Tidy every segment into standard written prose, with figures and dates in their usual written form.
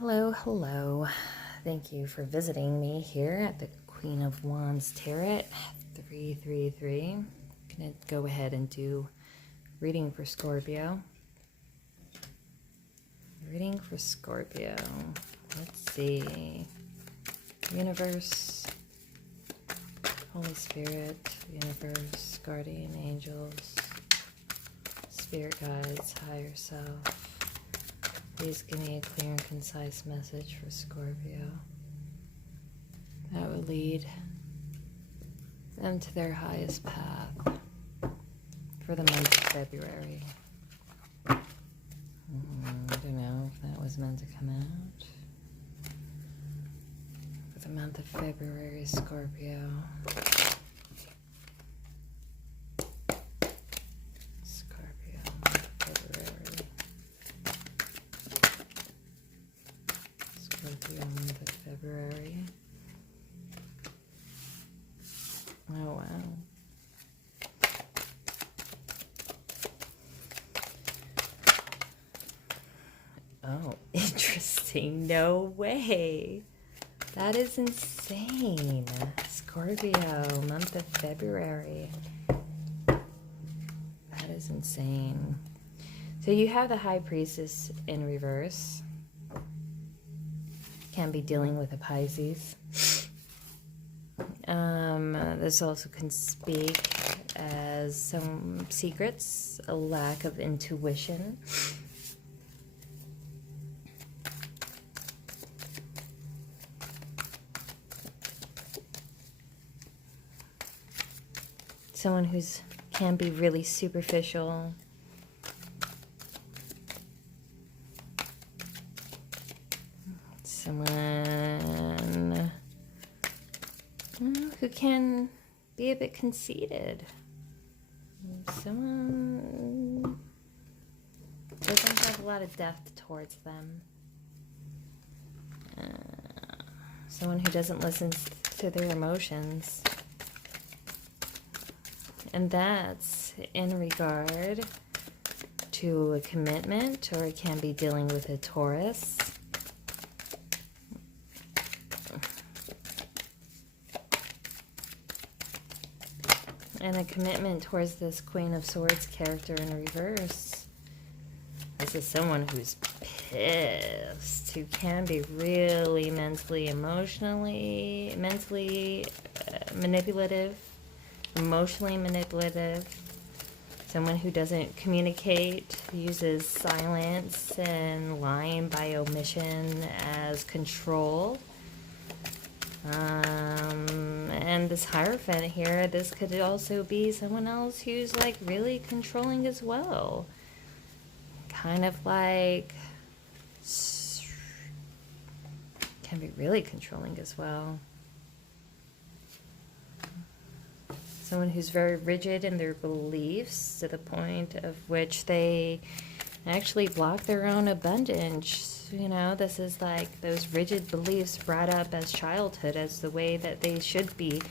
Hello, hello. Thank you for visiting me here at the Queen of Wands Tarot 333. I'm going to go ahead and do reading for Scorpio. Reading for Scorpio. Let's see. Universe, Holy Spirit, Universe, Guardian Angels, Spirit Guides, Higher Self. Please give me a clear and concise message for Scorpio that would lead them to their highest path for the month of February. I don't know if that was meant to come out. For the month of February, Scorpio. Month of February. Oh wow. Oh, interesting. No way. That is insane. Scorpio, month of February. That is insane. So you have the High Priestess in reverse. Can be dealing with a Pisces. This also can speak as some secrets, a lack of intuition. Someone who's can be really superficial. Someone who can be a bit conceited. Someone doesn't have a lot of depth towards them. Someone who doesn't listen to their emotions. And that's in regard to a commitment, or it can be dealing with a Taurus. And a commitment towards this Queen of Swords character in reverse. This is someone who's pissed, who can be really mentally, manipulative, emotionally manipulative. Someone who doesn't communicate, uses silence and lying by omission as control. And this Hierophant here, this could also be someone else who's like really controlling as well. Kind of like, can be really controlling as well. Someone who's very rigid in their beliefs to the point of which they actually block their own abundance. You know, this is like those rigid beliefs brought up as childhood as the way that they should be,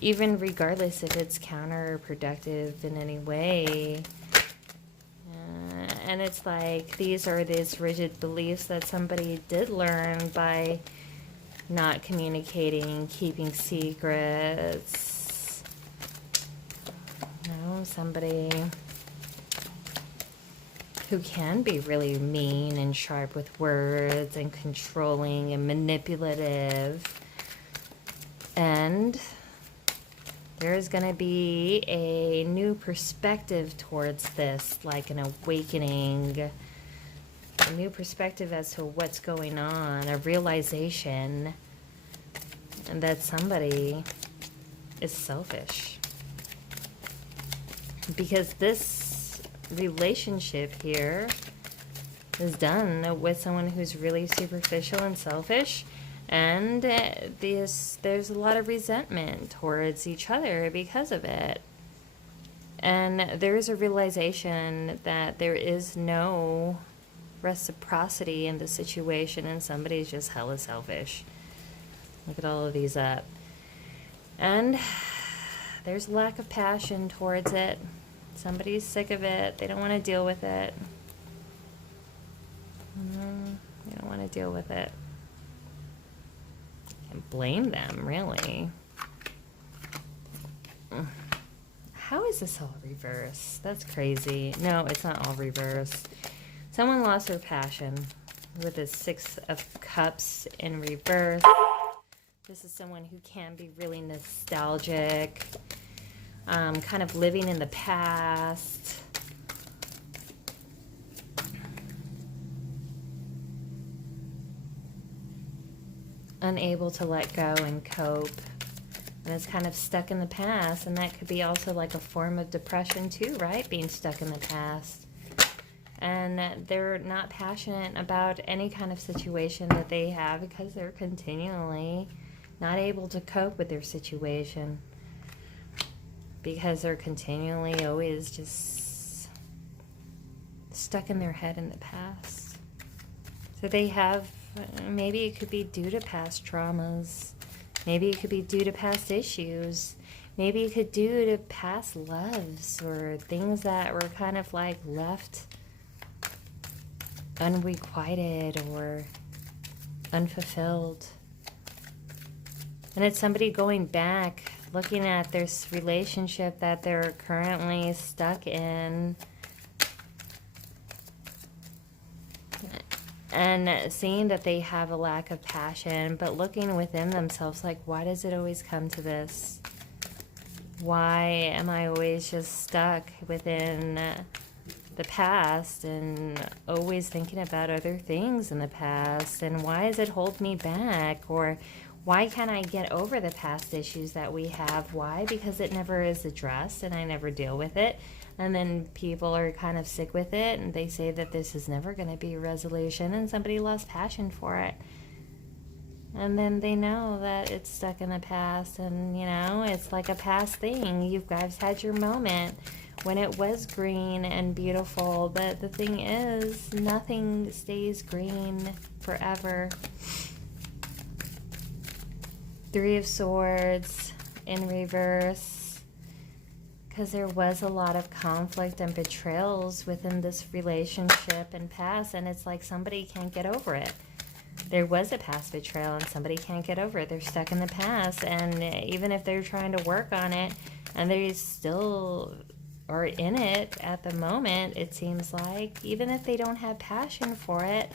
even regardless if it's counterproductive in any way. And it's like these rigid beliefs that somebody did learn by not communicating, keeping secrets. You know, somebody who can be really mean and sharp with words and controlling and manipulative. And there's going to be a new perspective towards this, like an awakening, a new perspective as to what's going on, a realization that somebody is selfish. Because this relationship here is done with someone who's really superficial and selfish, and there's a lot of resentment towards each other because of it. And there's a realization that there is no reciprocity in the situation, and somebody's just hella selfish. Look at all of these up. And there's lack of passion towards it. Somebody's sick of it. They don't want to deal with it. They don't want to deal with it. Can't blame them, really. How is this all reversed? That's crazy. No, it's not all reversed. Someone lost their passion with the 6 of Cups in reverse. This is someone who can be really nostalgic, kind of living in the past. Unable to let go and cope. And it's kind of stuck in the past. And that could be also like a form of depression too, right? Being stuck in the past. And they're not passionate about any kind of situation that they have because they're continually not able to cope with their situation. Because they're continually always just stuck in their head in the past. So they have, maybe it could be due to past traumas. Maybe it could be due to past issues. Maybe it could be due to past loves or things that were kind of like left unrequited or unfulfilled. And it's somebody going back, looking at this relationship that they're currently stuck in, and seeing that they have a lack of passion, but looking within themselves like, why does it always come to this? Why am I always just stuck within the past and always thinking about other things in the past? And why does it hold me back? Or why can't I get over the past issues that we have? Why? Because it never is addressed and I never deal with it. And then people are kind of sick with it and they say that this is never going to be a resolution, and somebody lost passion for it. And then they know that it's stuck in the past, and you know, it's like a past thing. You guys had your moment when it was green and beautiful, but the thing is, nothing stays green forever. 3 of Swords in reverse. Because there was a lot of conflict and betrayals within this relationship and past, and it's like somebody can't get over it. There was a past betrayal and somebody can't get over it. They're stuck in the past, and even if they're trying to work on it and they still are in it at the moment, it seems like, even if they don't have passion for it,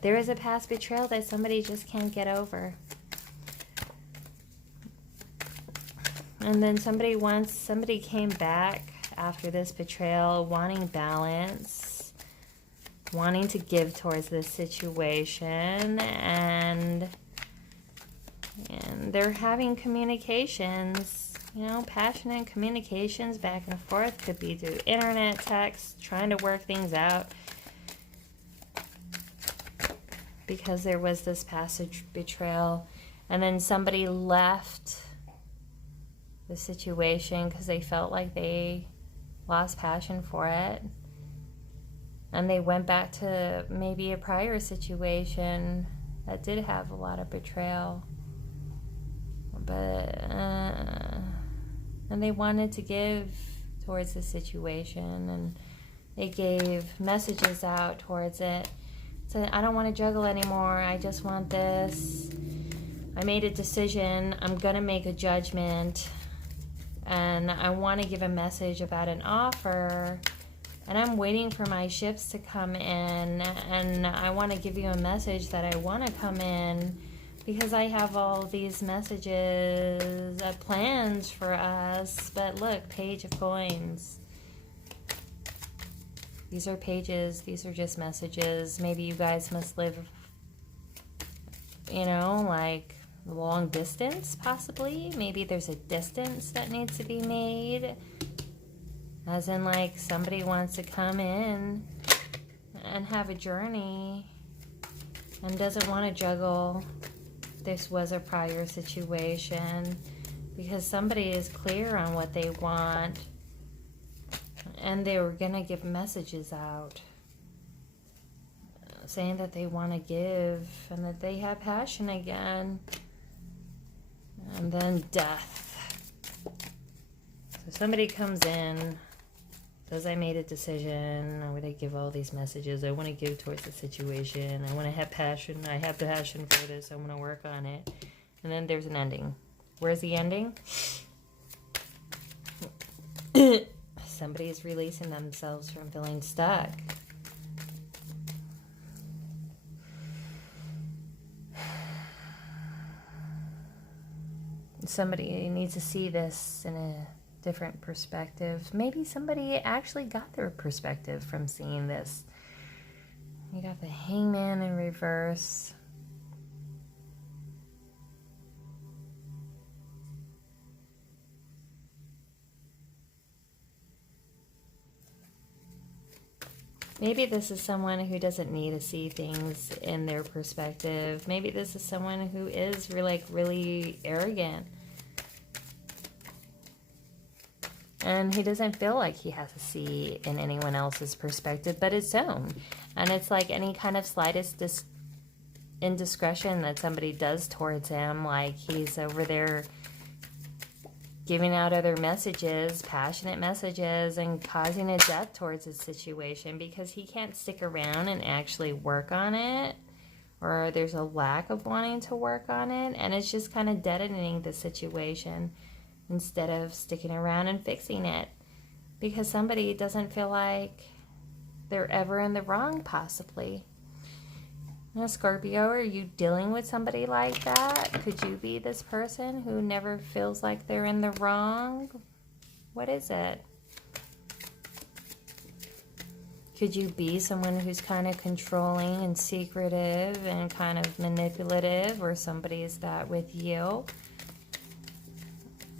there is a past betrayal that somebody just can't get over. And then somebody came back after this betrayal, wanting balance, wanting to give towards this situation, and they're having communications, you know, passionate communications back and forth. Could be through internet, text, trying to work things out. Because there was this past betrayal, and then somebody left the situation because they felt like they lost passion for it, and they went back to maybe a prior situation that did have a lot of betrayal, but and they wanted to give towards the situation, and they gave messages out towards it. So I don't want to juggle anymore, I just want this. I made a decision, I'm gonna make a judgment, and I want to give a message about an offer, and I'm waiting for my ships to come in, and I want to give you a message that I want to come in because I have all these messages, plans for us. But look, Page of Coins. These are pages, these are just messages. Maybe you guys must live, you know, like long distance, possibly. Maybe there's a distance that needs to be made, as in like somebody wants to come in and have a journey and doesn't want to juggle. This was a prior situation because somebody is clear on what they want, and they were gonna give messages out saying that they want to give and that they have passion again. And then Death. So somebody comes in Because I made a decision. I want to give all these messages. I want to give towards the situation. I want to have passion. I have passion for this. I want to work on it. And then there's an ending. Where's the ending? Somebody is releasing themselves from feeling stuck. Somebody needs to see this in a different perspective. Maybe somebody actually got their perspective from seeing this. You got the Hangman in reverse. Maybe this is someone who doesn't need to see things in their perspective. Maybe this is someone who is really arrogant. And he doesn't feel like he has to see in anyone else's perspective but his own. And it's like any kind of slightest indiscretion that somebody does towards him, like he's over there giving out other messages, passionate messages, and causing a death towards his situation because he can't stick around and actually work on it, or there's a lack of wanting to work on it, and it's just kind of deadening the situation instead of sticking around and fixing it because somebody doesn't feel like they're ever in the wrong, possibly. Now, Scorpio, are you dealing with somebody like that? Could you be this person who never feels like they're in the wrong? What is it? Could you be someone who's kind of controlling and secretive and kind of manipulative, or somebody is that with you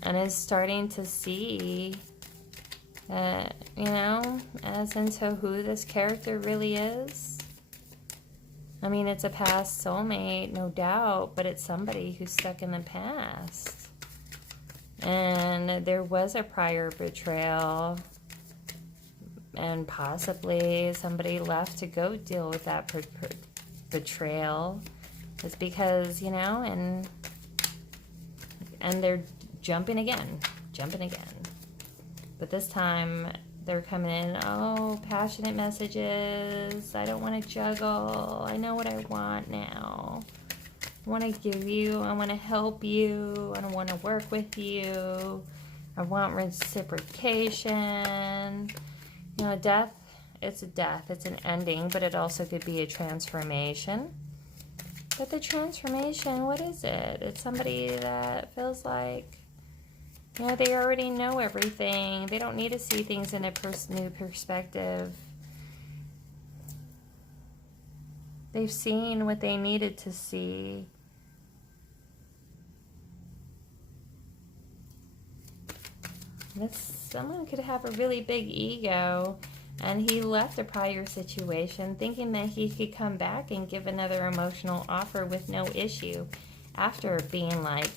and is starting to see, you know, as into who this character really is? I mean, it's a past soulmate, no doubt, but it's somebody who's stuck in the past. And there was a prior betrayal, and possibly somebody left to go deal with that betrayal. It's because, you know, and they're jumping again. But this time they're coming in, oh, passionate messages. I don't want to juggle. I know what I want now. I want to give you. I want to help you. I don't want to work with you. I want reciprocation. You know, death, it's a death. It's an ending, but it also could be a transformation. But the transformation, what is it? It's somebody that feels like, you know, they already know everything. They don't need to see things in a new perspective. They've seen what they needed to see. Someone could have a really big ego, and he left a prior situation thinking that he could come back and give another emotional offer with no issue after being like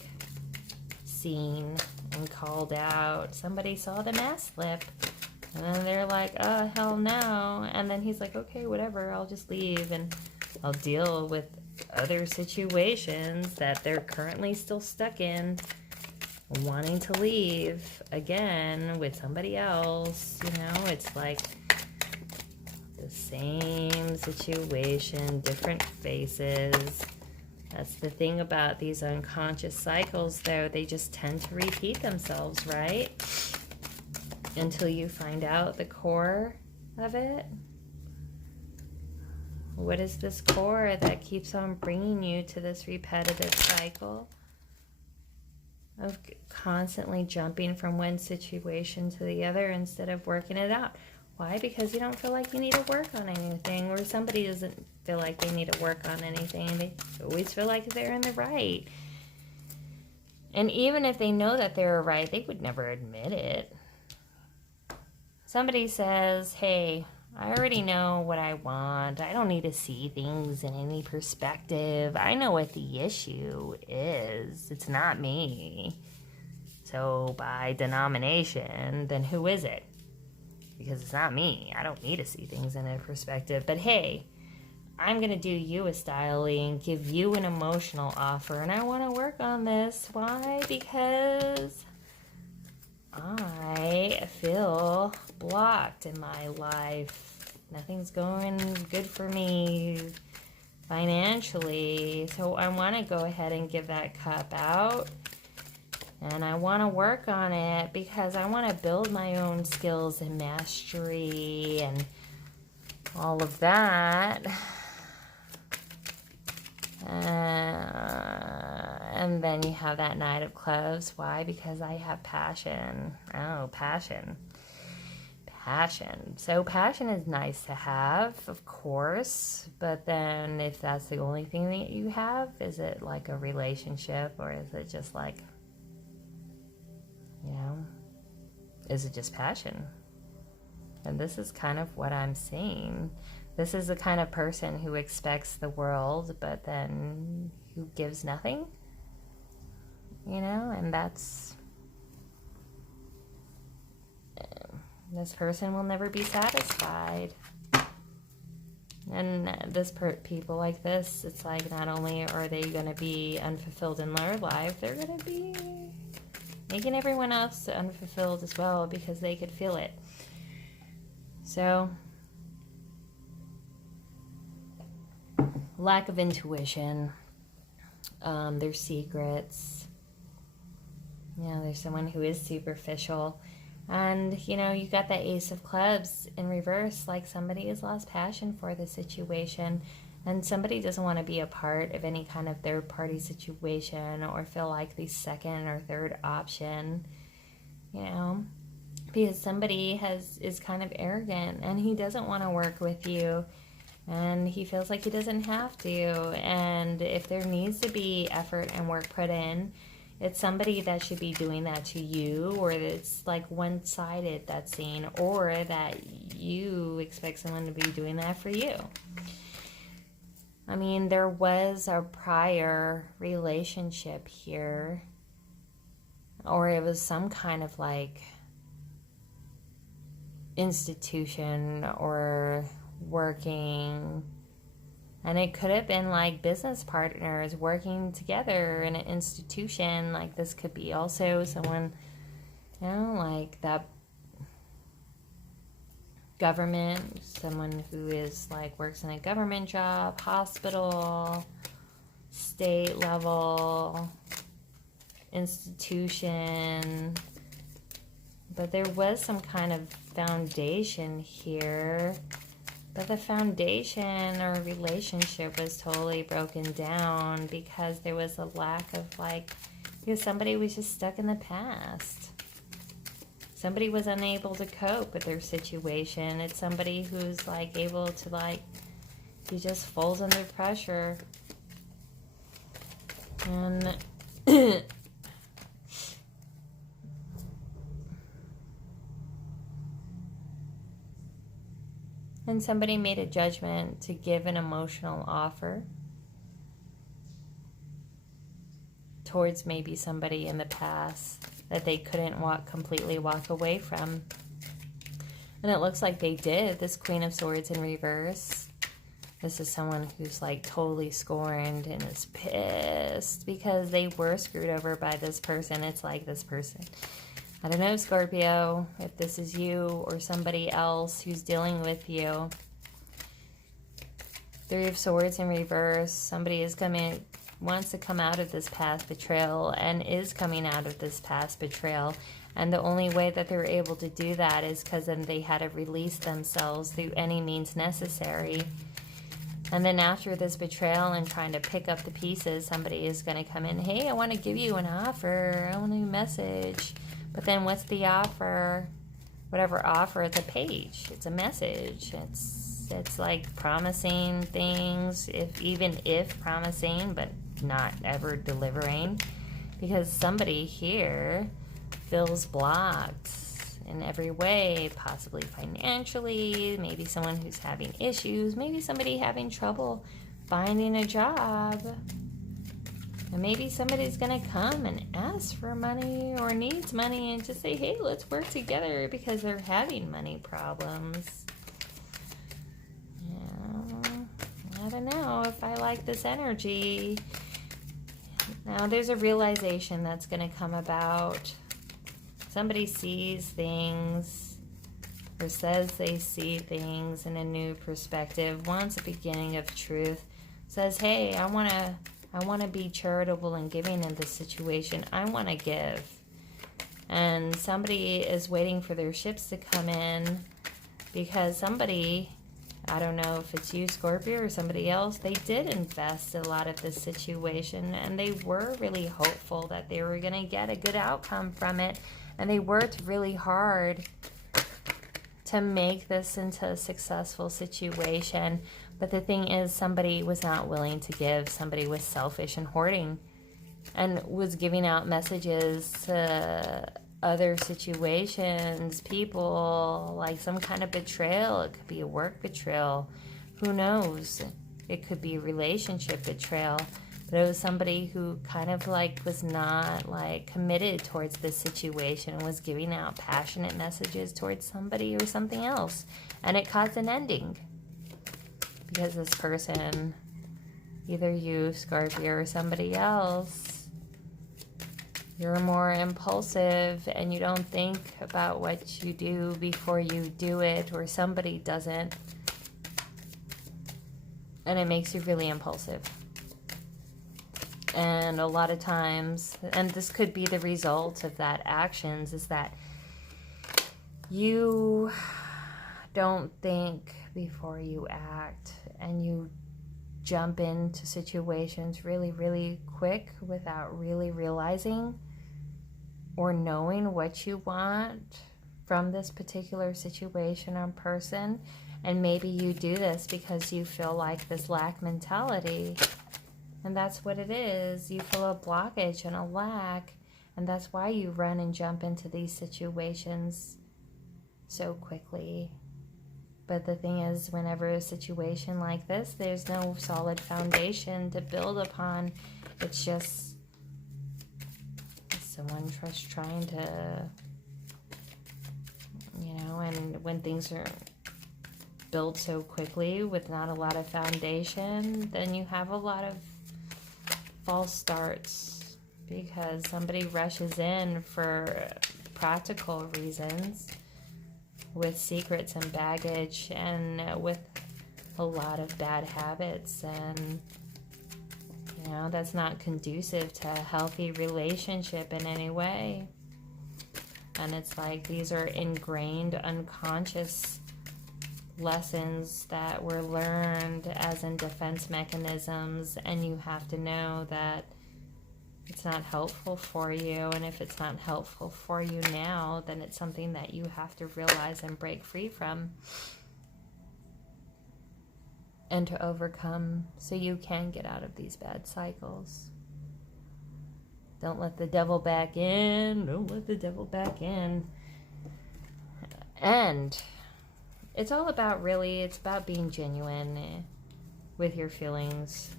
seen and called out. Somebody saw the mask slip, and then they're like, oh, hell no. And then he's like, okay, whatever, I'll just leave and I'll deal with other situations that they're currently still stuck in, wanting to leave again with somebody else. You know, it's like the same situation, different faces. That's the thing about these unconscious cycles, though. They just tend to repeat themselves, right? Until you find out the core of it. What is this core that keeps on bringing you to this repetitive cycle of constantly jumping from one situation to the other instead of working it out? Why? Because you don't feel like you need to work on anything, or somebody doesn't feel like they need to work on anything. They always feel like they're in the right. And even if they know that they're right, they would never admit it. Somebody says, hey, I already know what I want. I don't need to see things in any perspective. I know what the issue is. It's not me. So by denomination, then who is it? Because it's not me. I don't need to see things in a perspective. But hey, I'm going to do you a styling, give you an emotional offer, and I want to work on this. Why? Because I feel blocked in my life. Nothing's going good for me financially. So I want to go ahead and give that cup out. And I want to work on it because I want to build my own skills and mastery and all of that. And then you have that Knight of Clubs. Why? Because I have passion. Oh, passion. Passion. So passion is nice to have, of course. But then if that's the only thing that you have, is it like a relationship, or is it just like, you know, is it just passion? And this is kind of what I'm seeing. This is the kind of person who expects the world, but then who gives nothing, you know, and that's, this person will never be satisfied. And people like this, it's like not only are they going to be unfulfilled in their life, they're going to be making everyone else unfulfilled as well, because they could feel it. So, lack of intuition, their secrets. You know, there's someone who is superficial. And, you know, you got the Ace of Clubs in reverse, like somebody has lost passion for the situation. And somebody doesn't want to be a part of any kind of third-party situation or feel like the second or third option, you know. Because somebody is kind of arrogant and he doesn't want to work with you. And he feels like he doesn't have to. And if there needs to be effort and work put in, it's somebody that should be doing that to you, or it's like one-sided, that scene, or that you expect someone to be doing that for you. I mean, there was a prior relationship here, or it was some kind of like institution or working, and it could have been like business partners working together in an institution. Like this could be also someone, you know, like that government, someone who is like works in a government job, hospital, state level, institution. But there was some kind of foundation here. But the foundation or relationship was totally broken down because there was a lack of like, because somebody was just stuck in the past. Somebody was unable to cope with their situation. It's somebody who's like able to like, he just falls under pressure. And and somebody made a judgment to give an emotional offer towards maybe somebody in the past that they couldn't completely walk away from. And it looks like they did. This Queen of Swords in reverse. This is someone who's like totally scorned and is pissed because they were screwed over by this person. It's like this person, I don't know, Scorpio, if this is you or somebody else who's dealing with you. Three of Swords in reverse. Somebody is wants to come out of this past betrayal and is coming out of this past betrayal. And the only way that they're able to do that is because then they had to release themselves through any means necessary. And then after this betrayal and trying to pick up the pieces, somebody is going to come in, hey, I want to give you an offer. I want a message. But then what's the offer? Whatever offer, it's a page. It's a message. It's like promising things, even if promising, but not ever delivering. Because somebody here feels blocked in every way, possibly financially, maybe someone who's having issues, maybe somebody having trouble finding a job. And maybe somebody's going to come and ask for money or needs money and just say, hey, let's work together because they're having money problems. Yeah, I don't know if I like this energy. Now, there's a realization that's going to come about. Somebody sees things or says they see things in a new perspective, wants a beginning of truth, says, hey, I want to be charitable and giving in this situation. I want to give. And somebody is waiting for their ships to come in because somebody, I don't know if it's you, Scorpio, or somebody else, they did invest a lot of this situation and they were really hopeful that they were going to get a good outcome from it. And they worked really hard to make this into a successful situation. But the thing is, somebody was not willing to give. Somebody was selfish and hoarding and was giving out messages to other situations, people, like some kind of betrayal. It could be a work betrayal. Who knows? It could be relationship betrayal. But it was somebody who kind of like was not like committed towards this situation and was giving out passionate messages towards somebody or something else. And it caused an ending. Because this person, either you, Scorpio, or somebody else, you're more impulsive and you don't think about what you do before you do it, or somebody doesn't. And it makes you really impulsive. And a lot of times, and this could be the result of that actions, is that you don't think before you act and you jump into situations really, really quick without really realizing or knowing what you want from this particular situation or person. And maybe you do this because you feel like this lack mentality. And that's what it is. You feel a blockage and a lack. And that's why you run and jump into these situations so quickly. But the thing is, whenever a situation like this, there's no solid foundation to build upon. It's just someone just trying to, you know, and when things are built so quickly with not a lot of foundation, then you have a lot of false starts because somebody rushes in for practical reasons with secrets and baggage and with a lot of bad habits, and you know, that's not conducive to a healthy relationship in any way. And it's like these are ingrained unconscious lessons that were learned as in defense mechanisms, and you have to know that it's not helpful for you. And if it's not helpful for you now, then it's something that you have to realize and break free from and to overcome so you can get out of these bad cycles. Don't let the devil back in. Don't let the devil back in. And it's all about, really, it's about being genuine with your feelings.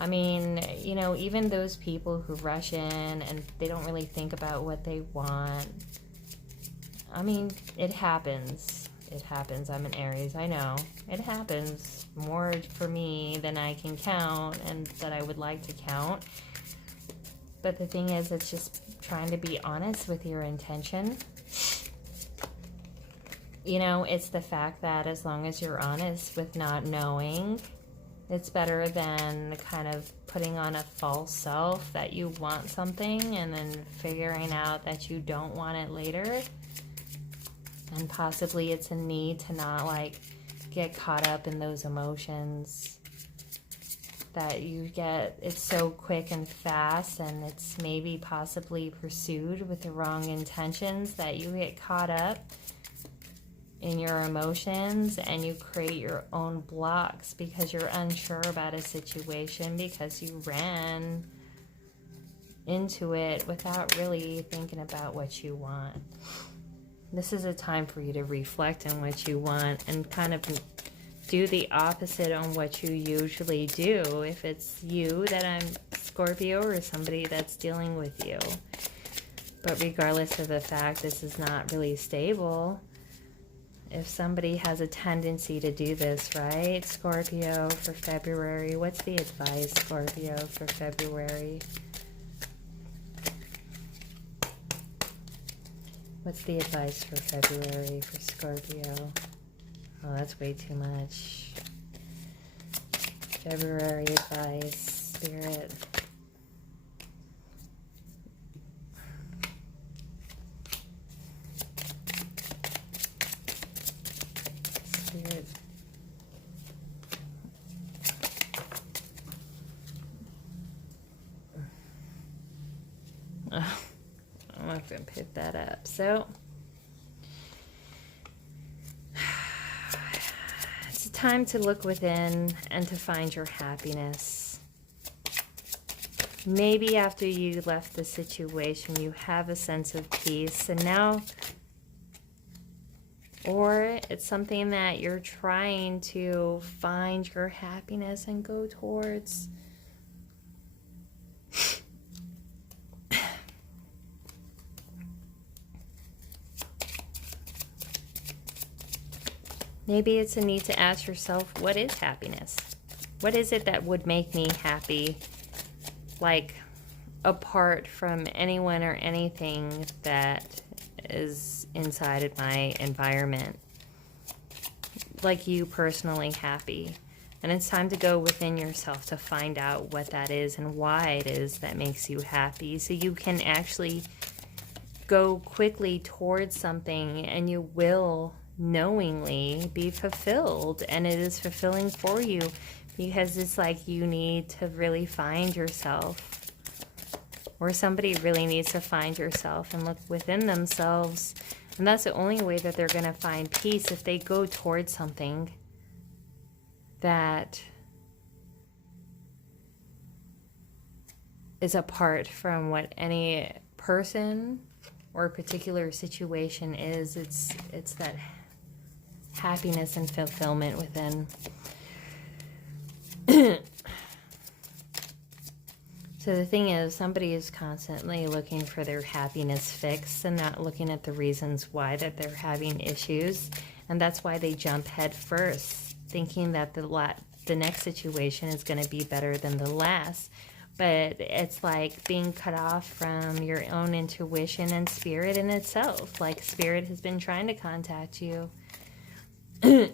I mean, you know, even those people who rush in and they don't really think about what they want. I mean, it happens. It happens. I'm an Aries, I know. It happens more for me than I can count and that I would like to count. But the thing is, it's just trying to be honest with your intention. You know, it's the fact that as long as you're honest with not knowing, it's better than kind of putting on a false self that you want something and then figuring out that you don't want it later. And possibly it's a need to not like get caught up in those emotions that you get. It's so quick and fast, and it's maybe possibly pursued with the wrong intentions that you get caught up in your emotions and you create your own blocks because you're unsure about a situation because you ran into it without really thinking about what you want. This is a time for you to reflect on what you want and kind of do the opposite on what you usually do. If it's you that I'm Scorpio, or somebody that's dealing with you. But regardless of the fact, this is not really stable. If somebody has a tendency to do this, right? Scorpio for February. What's the advice, Scorpio, for February? What's the advice for February for Scorpio? Oh, that's way too much. February advice, Spirit. Spirit. Oh, I'm not going to pick that up. So, it's time to look within and to find your happiness. Maybe after you left the situation, you have a sense of peace, and now, or it's something that you're trying to find your happiness and go towards. Maybe it's a need to ask yourself, what is happiness? What is it that would make me happy? Like, apart from anyone or anything that is inside of my environment. Like you personally happy. And it's time to go within yourself to find out what that is and why it is that makes you happy. So you can actually go quickly towards something and you will knowingly be fulfilled, and it is fulfilling for you because it's like you need to really find yourself, or somebody really needs to find yourself and look within themselves, and that's the only way that they're going to find peace, if they go towards something that is apart from what any person or particular situation is. It's that happiness and fulfillment within. So the thing is, somebody is constantly looking for their happiness fix and not looking at the reasons why that they're having issues, and that's why they jump head first, thinking that the next situation is going to be better than the last. But it's like being cut off from your own intuition and spirit in itself. Like spirit has been trying to contact you. And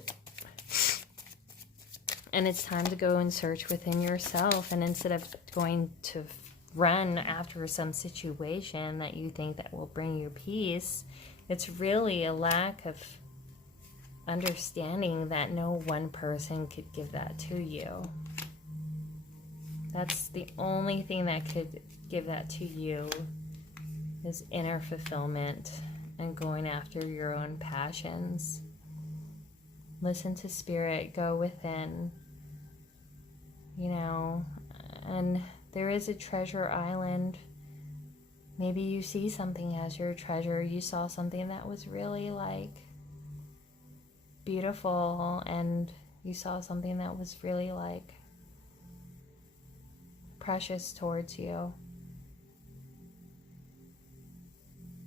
it's time to go and search within yourself. And instead of going to run after some situation that you think that will bring you peace, it's really a lack of understanding that no one person could give that to you. That's the only thing that could give that to you, is inner fulfillment and going after your own passions. Listen to spirit, go within, and there is a treasure island. Maybe you see something as your treasure. You saw something that was really like beautiful, and you saw something that was really like precious towards you.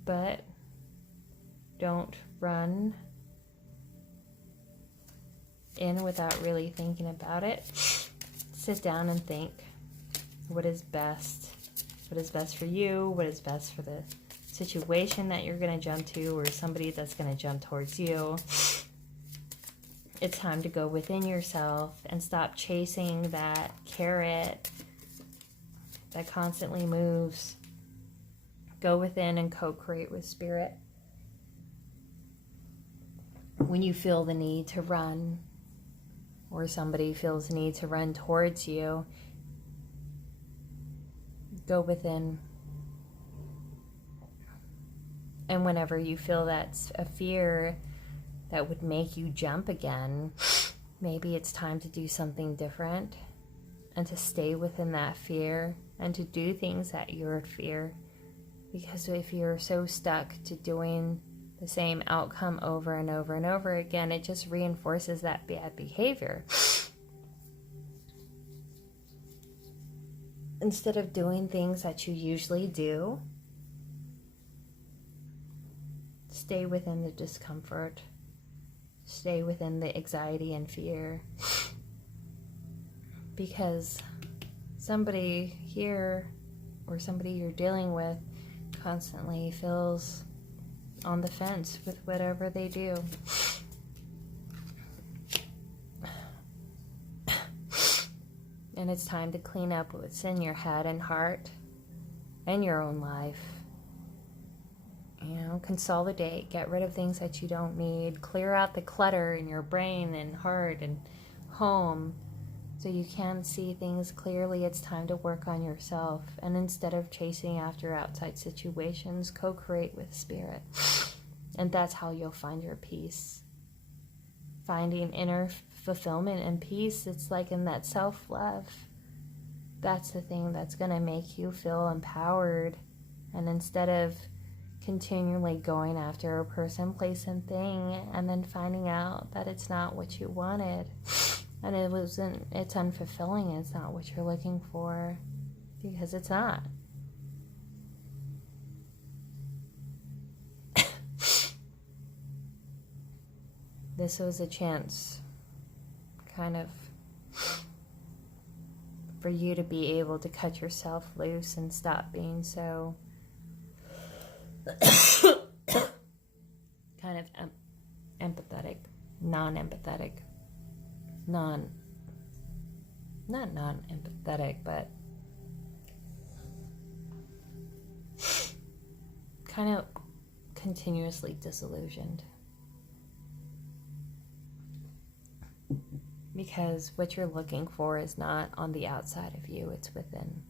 But don't run in without really thinking about it. Sit down and think, what is best? What is best for you? What is best for the situation that you're going to jump to, or somebody that's going to jump towards you? It's time to go within yourself and stop chasing that carrot that constantly moves. Go within and co-create with spirit. When you feel the need to run, or somebody feels the need to run towards you, go within. And whenever you feel that's a fear that would make you jump again, maybe it's time to do something different and to stay within that fear and to do things that you're fear. Because if you're so stuck to doing the same outcome over and over and over again, it just reinforces that bad behavior. Instead of doing things that you usually do, stay within the discomfort. Stay within the anxiety and fear. Because somebody here or somebody you're dealing with constantly feels on the fence with whatever they do. And it's time to clean up what's in your head and heart and your own life. You know, consolidate, get rid of things that you don't need, clear out the clutter in your brain and heart and home so you can see things clearly. It's time to work on yourself. And instead of chasing after outside situations, co-create with spirit. And that's how you'll find your peace. Finding inner fulfillment and peace, it's like in that self-love. That's the thing that's going to make you feel empowered. And instead of continually going after a person, place, and thing, and then finding out that it's not what you wanted, and it's unfulfilling, it's not what you're looking for, because it's not. This was a chance, kind of, for you to be able to cut yourself loose and stop being so kind of empathetic, non-empathetic, not non-empathetic, but kind of continuously disillusioned. Because what you're looking for is not on the outside of you, it's within.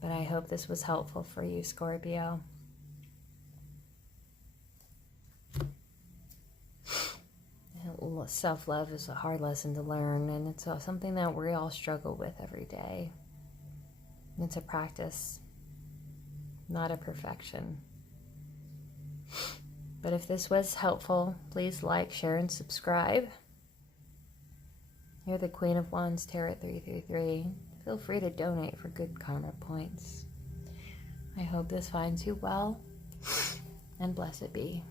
But I hope this was helpful for you, Scorpio. Self-love is a hard lesson to learn, and it's something that we all struggle with every day. It's a practice, not a perfection. But if this was helpful, please like, share, and subscribe. You're the Queen of Wands, Tarot 333. Feel free to donate for good karma points. I hope this finds you well, and blessed be.